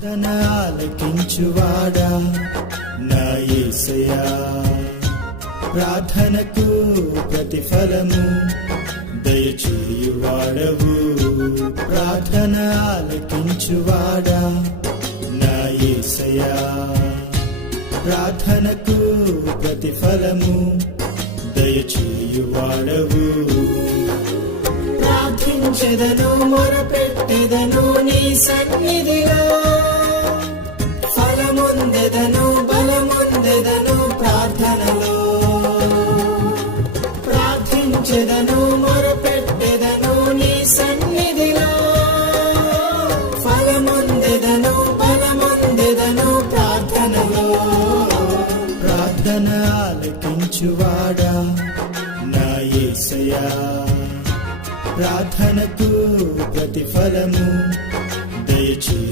ప్రార్థన ఆలకించువాడా నా యేసయ్యా, ప్రార్థనకు ప్రతిఫలము దయచేయువాడవు. ప్రార్థన ఆలకించువాడా నా యేసయ్యా, ప్రార్థనకు ప్రతిఫలము దయచేయువాడవు. ప్రార్థించెదను, మొరపెట్టెదను నీ సన్నిధిలో, ఫలముందెదను, బలముందెదను ప్రార్థనలో. ప్రార్థించెదను, మొరపెట్టెదను నీ సన్నిధిలో, ఫలముందెదను, బలముందెదను ప్రార్థనలో. ప్రార్థన ఆలకించువాడా నా యేసయ్యా, ప్రార్థనకు ప్రతిఫలము దయచేయు.